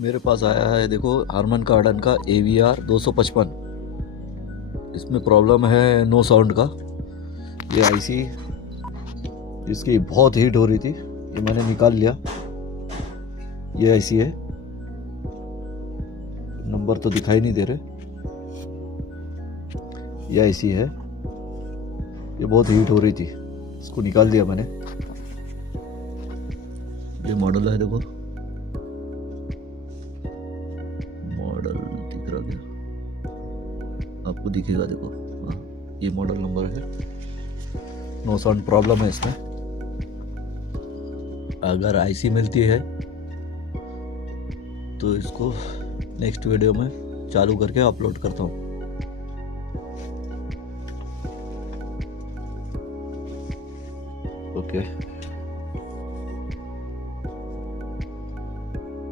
मेरे पास आया है देखो हारमन कार्डन का AVR 255। इसमें प्रॉब्लम है नो साउंड का। ये आईसी जिसकी बहुत हीट हो रही थी ये मैंने निकाल लिया। ये आईसी है, नंबर तो दिखाई नहीं दे रहे। ये आईसी है, ये बहुत हीट हो रही थी, इसको निकाल दिया मैंने। ये मॉडल है देखो, मॉडल दिख रहा क्या आपको? दिखेगा देखो, हाँ ये मॉडल नंबर है। नो साउंड प्रॉब्लम है इसमें। अगर आईसी मिलती है तो इसको नेक्स्ट वीडियो में चालू करके अपलोड करता हूँ। ओके।